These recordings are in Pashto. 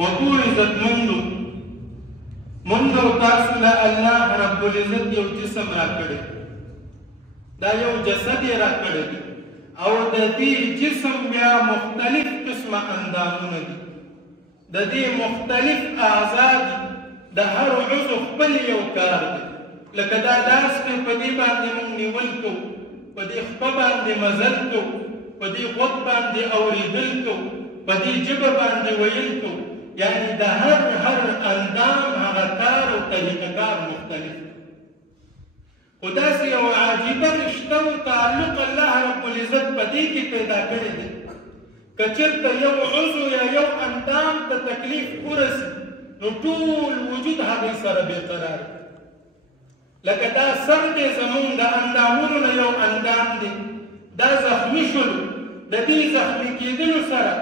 وګو عزتمندو موږ او تاسو له الله رب العزت یو جسم راکړی، دا یو جسد یې راکړی دی او د دې جسم بیا مختلف قسمه اندامونه دي، د دې مختلف اعضا دي، د هر عضو خپل یو کار دی. لکه دا لاس دی، په دې باندې موږ نیول کوو، په دې خپه باندې مزل کوو، په دې غوږ باندې اورېدل کوو، په دې ژبه باندې ویل کوو. یعنی د هر اندام هغه کار او طریقه کار مختلف دی. خو داسې یو عجیبه رشته او تعلق الله رب العزت په دې کې پیدا کړی دی، که چېرته یو عضو یا یو اندام ته تکلیف ورسي نو ټول وجود هغې سره بېقرار دی. لکه دا سر دی زمونږ د اندامونو نه یو اندام دی، دا زخمي شولو، د دې زخمي کېدلو سره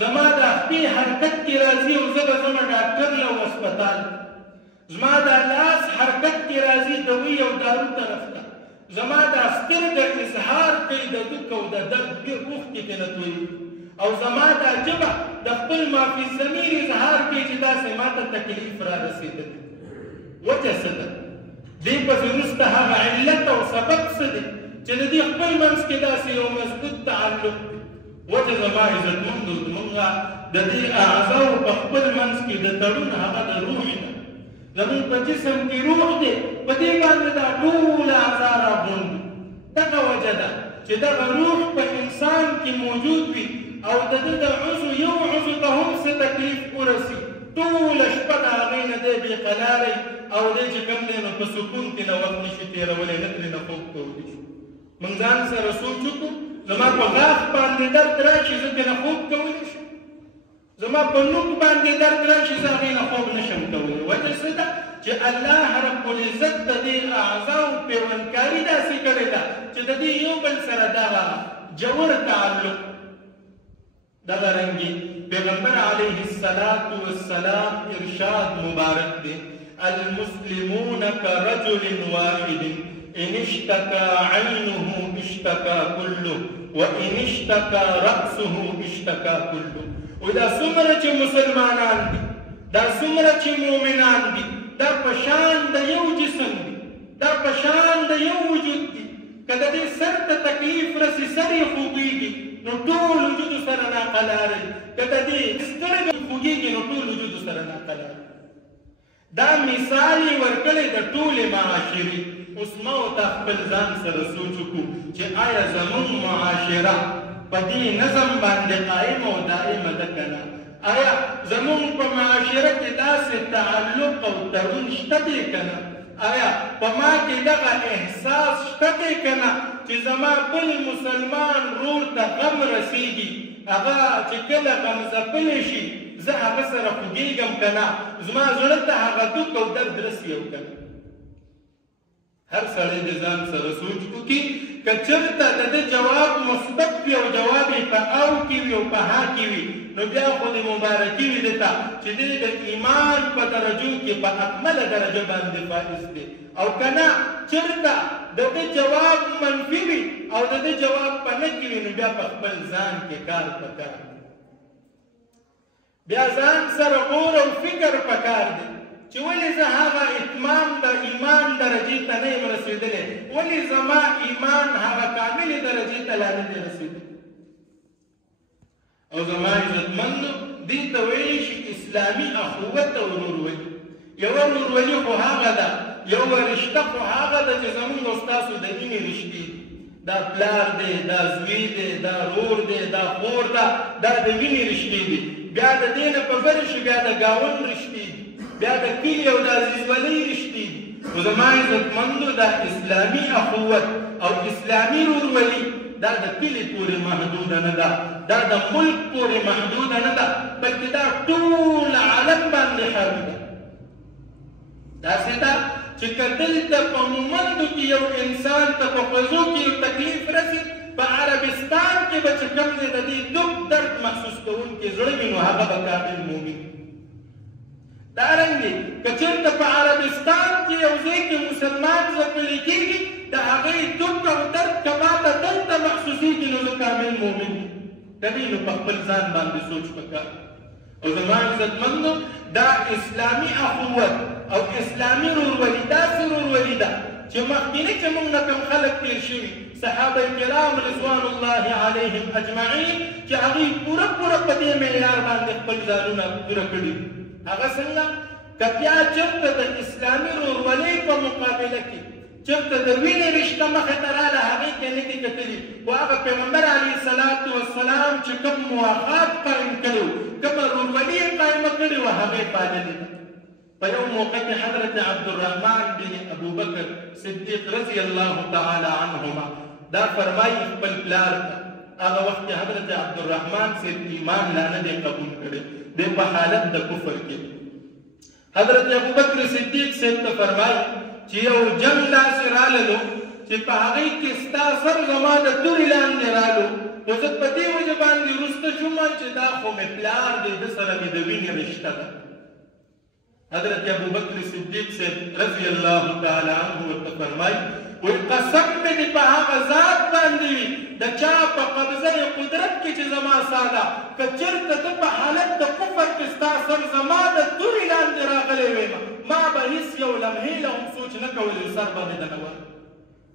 زما د خپې حرکت کې راځي او زه به ځمه ډاکټر له هسپتال، زما د لاس حرکت کې راځي دوی او دارو طرف ته، زما د سترګه اظهار کوي د دک او د درد ډېر اوښکې ترې نه تویېږي، او زما دا ژبه د خپل مافي ضمیر اظهار کوي چې داسې ما ته تکلیف را رسېدلی. وجه څه ده؟ دې پسې وروسته هغه علت او سبب څه دی چې د دې خپل منځ کې داسې یو مضبوط تعلق دی. وجه زما عزتمندو زمونږ د دې اعضاو په خپل منځ کې د تړون هغه د روح ده. زمونږ په جسم کې روح دی، په دې باندې دا ټول اعضا راغونډ دي. دغه وجه ده چې دغه روح په انسان کې موجود وي او د ده د عضو یو عضو ته هم څه تکلیف ورسي، ټوله شپه د هغې نه دی بېقلاری او دی چې کوم دی نو په سکون کې نه وخت نشي تېرولی، نه ترې نه خوب کولی شي. موږ ځان سره سوچ وکړو، زما په غاښ باندې درد راشي زه ترې نه خوب کولی شم، زما په نوک باندې درد راشي زه هغې نه خوب نشم کولی. وجه څه ده؟ چې الله رب العزت د دې اعضاو پیوندکاري داسې کړې ده چې د دې یو بل سره دغه جوړ تعلق. دغه رنګې پیغمبر علیه الصلاة والسلام ارشاد مبارک دی: المسلمون كرجل واحد ان اشتكى عينه اشتكى كله وان اشتكى رأسه اشتكى كله. ودا څومره چې مسلمانان دي، دا څومره چې مؤمنان دي، دا په شان د یو جسم دي، دا په شان د یو وجود دي. که د دې سر ته تکلیف رسي، سر یې خوږېږي نو ټول وجود سره ناقلاره، که د دې سترګې خوږېږي نو ټول وجود سره ناقلاره. دا مثال یې ورکړی د ټولې معاشرې. اوس ما ورته خپل ځان سره سوچ وکړو چې آیا زموږ معاشره په دې نظم باندې قایم او دائمه ده که نه؟ آیا زموږ په معاشره کې داسې تعلق او تړون شته دی که نه؟ آیا په ما کې دغه احساس شته دی که نه چې زما بل مسلمان رور ته غم رسیږي، هغه چې کله غمځپلی شي زه هغه سره خوږېږم که نه؟ زما زړه ته هغه دک او درد رسي او که نه؟ هر سړی د ځان سره سوچ وکړي، که چېرته د ده جواب مثبت وي او جواب یې په او کې وي او په ها کې وي نو بیا خو د مبارکي وي ده ته چې دی د ایمان په درجو کې په اکمله درجه باندې فائز دی. او که نه چېرته د ده جواب منفي وي او د ده جواب په نه کې وي نو بیا په خپل ځان کې کار پکار دی. بیا ځان سره غور او فکر پکار دی چې ولې زه هغه اتمام د ایمان درجې ته نه یم رسېدلی، ولې زما ایمان هغه کاملې درجې ته لا نه دی رسېدلی. او زما عزتمندو دې ته ویلی شي اسلامي اخوت او ورورولي. یوه ورورولي خو هغه ده، یوه رشته خو هغه ده چې زمونږ او ستاسو د مینې رشتې دي. دا پلار دی، دا زوی دی، دا رور دی، دا خور ده، دا د مینې رشتې دي. بیا د دې نه په بره شي بیا د ګاونډ رشتې دي، بیا د کلي او د عزیزولۍ رشتې دي. نو زما عزتمندو دا اسلامي اخوت او اسلامي ورورولي دا د کلي پورې محدوده نه ده، دا د ملک پورې محدوده نه ده، بلکې دا ټول عالم باندې حاوي ده. داسې ده چې که دلته په مومندو کې یو انسان ته په خوځو کې یو تکلیف رسي، په عربستان کې به چې کوم دی د دې دک درد محسوس کوونکی زړه وي نو هغه به کامل مؤمن. دارنګې که چېرته په عربستان کې یو ځای کې مسلمان ځپلی کېږي، د هغې دک او درد که ماته دلته محسوسېږي نو زه کامل مؤمن یم. د دې نو په خپل ځان باندې سوچ پکار. او زما عزتمندو دا اسلامي اخوت او اسلامي رورولي داسې رورولي ده چې مخکیني چې موږ نه کوم خلک تېر شوي صحابه کرام رضوان الله علیهم اجمعین چې هغوی پوره په دې معیار باندې خپل ځانونه پوره کړي هغه څنګه که بیا چېرته د اسلامي رورولۍ په مقابله کې چېرته د وینې رشته مخې ته راله هغې ته نه دي کتلي خو هغه پیغمبر علیه الصلاة والسلام چې کوم موافقات قایم کړي وو کومه رورولي یې قایمه کړې وه هغې پاللې ده په یو موقع کې حضرت عبدالرحمن بن ابوبکر صدیق رضی الله تعالی عنهما دا فرمایي خپل پلار ته هغه وخت کې حضرت عبدالرحمن صاحب ایمان لا نه دی قبول کړی دی په حالت د کفر کې حضرت ابوبکر صدیق صاحب ته فرمایي چې یو جنګ داسې راللو چې په هغې کې ستا سر زما د تورې لاندې رالو خو زه په دې وجه باندې وروسته شوم چې دا خو مې پلار دی ده سره مې د وینې رشته ده حضرت ابوبکر صدیق صاحب رضی الله تعالی عنه ورته فرمایي وایي قسم مې دې په هغه ذات باندې وي د چا په قبضه قدرت کې چې زما سا ده که چېرته ته په حالت د کفر کې ستا سر زما د تورې لاندې راغلی ویم ما به هېڅ یو لمحې له هم سوچ نه کولی سر به مې دنه ور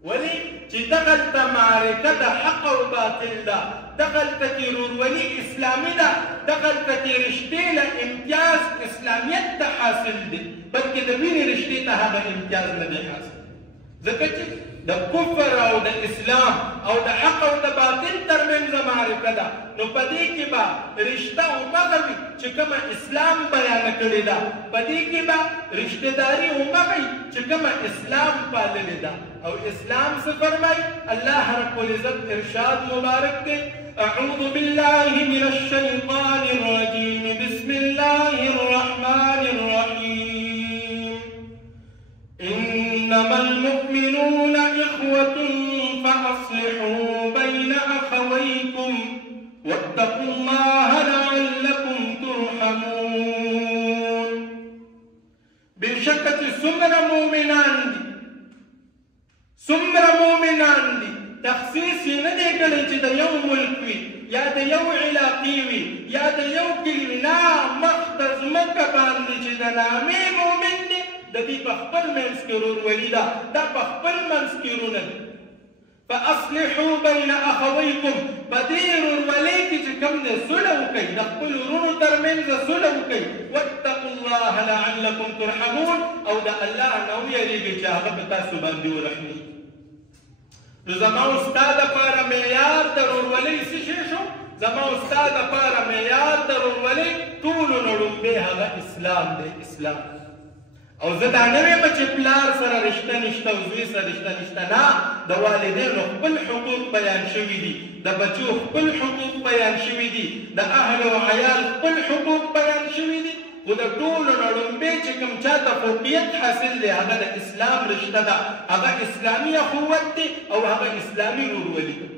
ولې چې دغلته معرکه د حق او باطل ده دغلته کې رورولي اسلامي ده دغلته کې رشتې له امتیاز اسلامیت ته حاصل دي بلکې د وینې رشتې ته هغه امتیاز نه دی حاصل ځکه چې د کفر او د اسلام او د حق او د باطل ترمنځ معرکه ده نو په دې کې به رشته همغه وي چې کومه اسلام بیانه کړې ده په دې کې به رشتهداري همغه وي چې کومه اسلام پاللې ده او اسلام څه فرمایي الله رب العزت ارشاد مبارک دی اعوذ بالله من الشیطان الرجیم بسم الله الرحمن الرحیم انما المؤمنون اخوة فاصلحوا بين اخويكم واتقوا الله لعلكم ترحمون بشکه څومره مؤمنان دي تخصیص یې نه دی کړی چې د یو ملک وي یا د یو علاقې وي یا د یو کلي وي نه مخ د ځمکه باندې چې د نامې مؤمن دی د دې په خپل منځ کې ورورولي ده دا په خپل منځ کې ورونه دي فاصلحوا بین اخویکم په دې ورورولۍ کې چې کوم دی صلح وکړئ د خپل ورونو ترمنځ صلح وکړئ واتقوا الله لعلکم ترحمون او د الله نه ویریږئ چې هغه په تاسو باندې ورحمېږي نو زما او ستا دپاره معیار د ورورولۍ څه شی شو زما او ستا دپاره معیار د ورورولۍ ټولو نه لومبی هغه اسلام دی اسلام او زه دا نه وایم چې پلار سره رشته نشته او زوی سره رشته نشته نه د والدینو خپل حقوق بیان شوي دي د بچو خپل حقوق بیان شوي دي د اهل او عیال خپل حقوق بیان شوي دي خو د ټولو نه لومبی چې کوم چاته فوقیت حاصل دی هغه د اسلام رشته ده هغه اسلامي اخوت دی او هغه اسلامي ورورولي ده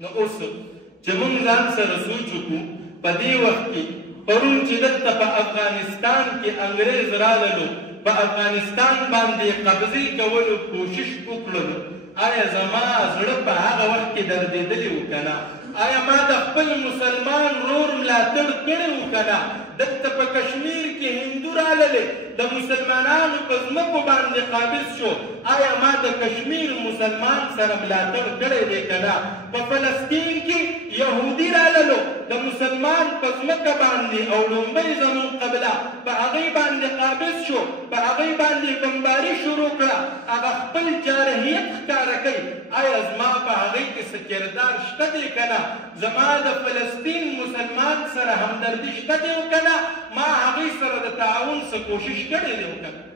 نو اوس چې موږ ځان سره سوچ وکړو په دې وخت کې پرون چې دلته په افغانستان کې انګریز راللو په افغانستان باندې قبضې کولو کوشش وکړلو آیا زما زړه په هغه وخت کې دردېدلی و که نه آیا ما د خپل مسلمان ورور ملاتړ کړی و که نه دلته په کشمیر کې هندو راللې د مسلمانانو په ځمکو باندې قابض شو آیا ما د کشمیر مسلمان سره ملاتړ کړی دی که نه په فلسطین کې یهودي راللو د مسلمان په ځمکه باندې او لومبۍ زموږ قبله په هغې باندې قابض شو په هغې باندې بمباري شروع کړه هغه خپل جارحیت ښکاره کوي آیا زما په هغې کې څه کردار شته دی که نه زما د فلسطین مسلمان سره همدردي شته دی او که نه ما هغې سره د تعاون څه کوشش کړی دی او که نه